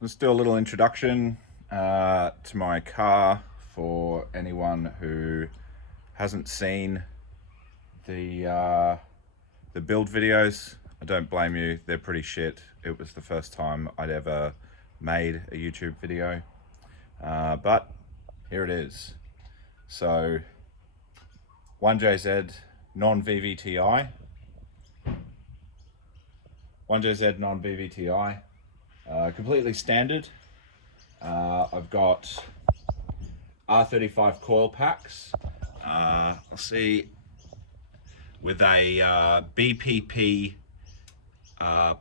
Let's do a little introduction to my car for anyone who hasn't seen the build videos. I don't blame you, they're pretty shit. It was the first time I'd ever made a YouTube video, but here it is. So 1JZ non-VVTI, 1JZ non-VVTI, completely standard. I've got R35 coil packs. I'll see with a BPP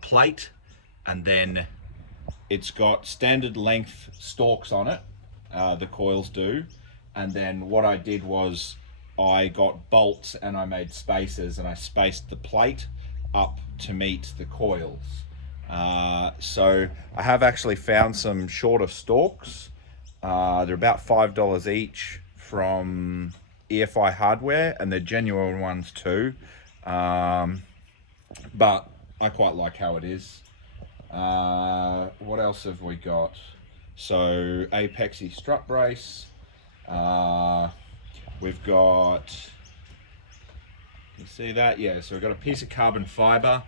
plate, and then it's got standard length stalks on it, the coils do. And then what I did was I got bolts and I made spacers and I spaced the plate up to meet the coils. So I have actually found some shorter stalks. They're about $5 each from EFI Hardware, and they're genuine ones too. But I quite like how it is. What else have we got? So Apexy strut brace. We've got, you see that? Yeah, so we've got a piece of carbon fiber,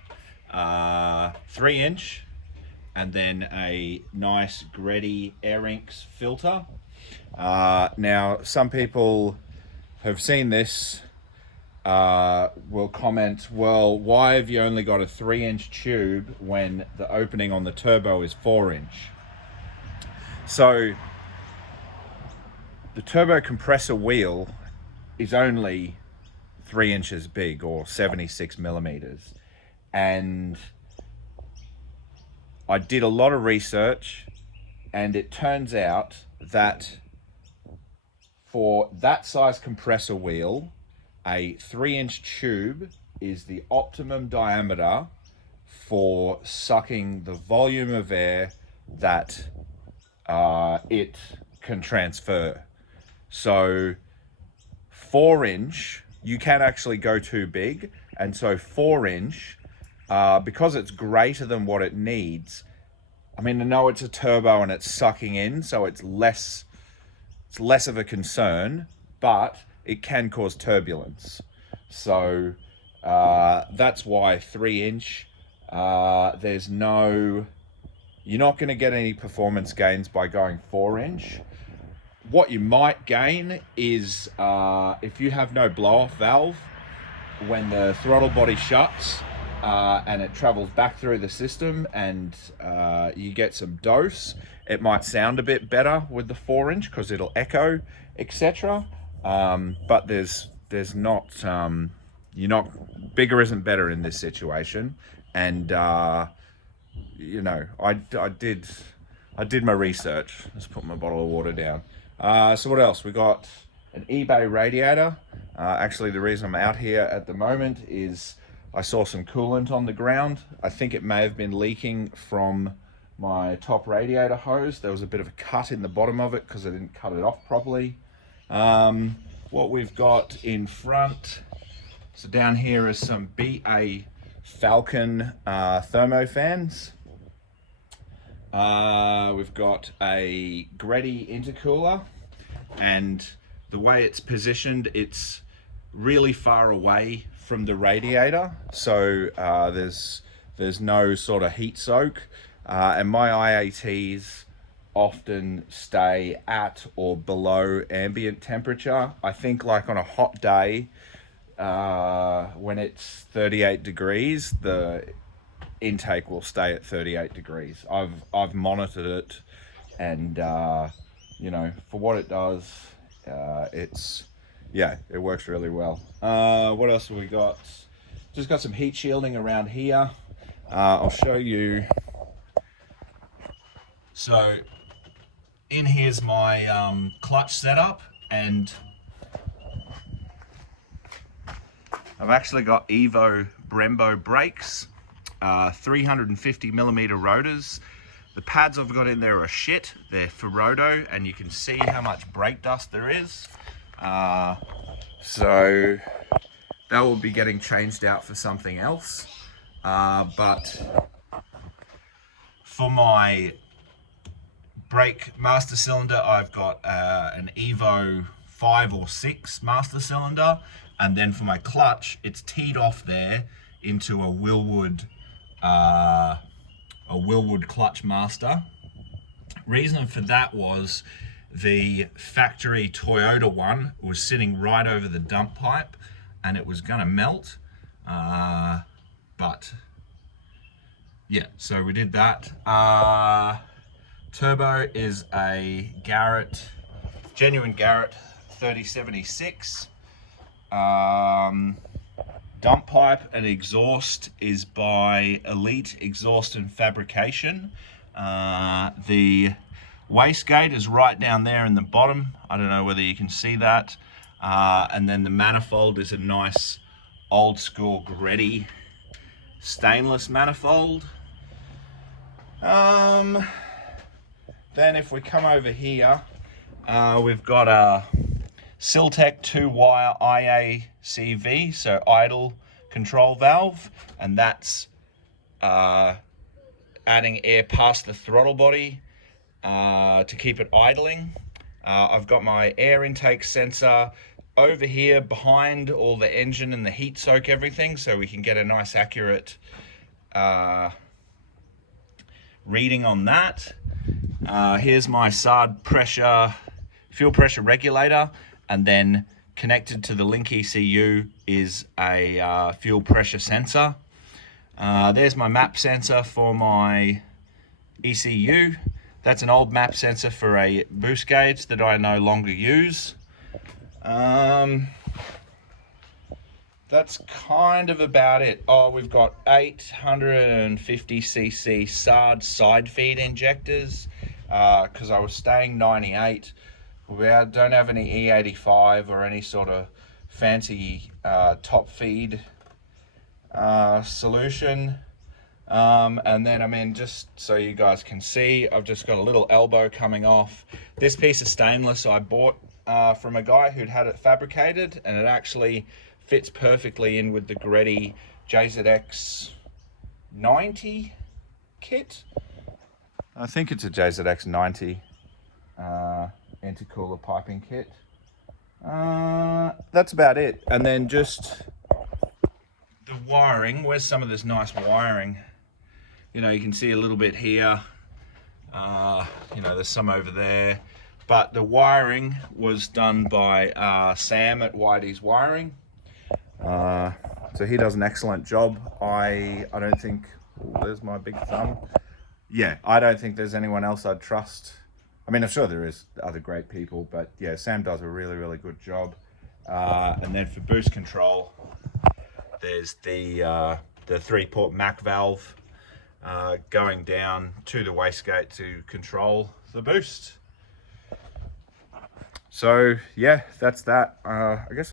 3-inch, and then a nice Greddy Air Inks filter. Now, some people have seen this, will comment, well, why have you only got a 3-inch tube when the opening on the turbo is 4-inch? So the turbo compressor wheel is only 3 inches big, or 76 millimeters. And I did a lot of research, and it turns out that for that size compressor wheel, a 3-inch tube is the optimum diameter for sucking the volume of air that it can transfer. So 4-inch, you can actually go too big, and so 4-inch, because it's greater than what it needs. I mean, I know it's a turbo and it's sucking in, so it's less of a concern, but it can cause turbulence. So that's why 3-inch. You're not going to get any performance gains by going 4-inch. What you might gain is if you have no blow-off valve, when the throttle body shuts and it travels back through the system, and you get some dose, it might sound a bit better with the 4-inch because it'll echo, etc. But there's not, bigger isn't better in this situation. And you know, I did my research. Let's put my bottle of water down. So what else? We got an eBay radiator. Actually, the reason I'm out here at the moment is I saw some coolant on the ground. I think it may have been leaking from my top radiator hose. There was a bit of a cut in the bottom of it because I didn't cut it off properly. What we've got in front, so down here is some BA Falcon thermo fans. We've got a Greddy intercooler, and the way it's positioned, it's really far away from the radiator, so there's no sort of heat soak, and my IATs often stay at or below ambient temperature. I think like on a hot day, when it's 38 degrees, the intake will stay at 38 degrees. I've monitored it, and you know, for what it does, it works really well. What else have we got? Just got some heat shielding around here. I'll show you. So in here's my clutch setup, and I've actually got Evo Brembo brakes, 350 millimeter rotors. The pads I've got in there are shit. They're Ferrodo, and you can see how much brake dust there is. So that will be getting changed out for something else. But for my brake master cylinder, I've got an Evo 5 or 6 master cylinder, and then for my clutch, it's teed off there into a Willwood clutch master. Reason for that was the factory Toyota one was sitting right over the dump pipe, and it was gonna melt, but yeah, so we did that. Turbo is a Garrett, genuine Garrett 3076. Dump pipe and exhaust is by Elite Exhaust and Fabrication. The wastegate is right down there in the bottom. I don't know whether you can see that. And then the manifold is a nice old school Greddy stainless manifold. Then if we come over here, we've got a Siltec 2-wire IACV, so idle control valve, and that's adding air past the throttle body to keep it idling. I've got my air intake sensor over here behind all the engine and the heat soak everything, so we can get a nice accurate reading on that. Here's my SARD pressure, fuel pressure regulator, and then connected to the link ECU is a fuel pressure sensor. There's my map sensor for my ECU. That's an old map sensor for a boost gauge that I no longer use. That's kind of about it. Oh, we've got 850cc SARD side feed injectors because I was staying 98. We don't have any E85 or any sort of fancy top feed solution. And then, I mean, just so you guys can see, I've just got a little elbow coming off. This piece of stainless I bought from a guy who'd had it fabricated, and it actually fits perfectly in with the Greddy JZX90 kit. I think it's a JZX90 intercooler piping kit. That's about it. And then just the wiring. Where's some of this nice wiring? You know, you can see a little bit here. You know, there's some over there. But the wiring was done by Sam at Whitey's Wiring. So he does an excellent job. I don't think, oh, there's my big thumb. Yeah, I don't think there's anyone else I'd trust. I mean, I'm sure there is other great people, but yeah, Sam does a really, really good job. And then for boost control, there's the 3-port Mac valve going down to the wastegate to control the boost. So yeah, that's that. I guess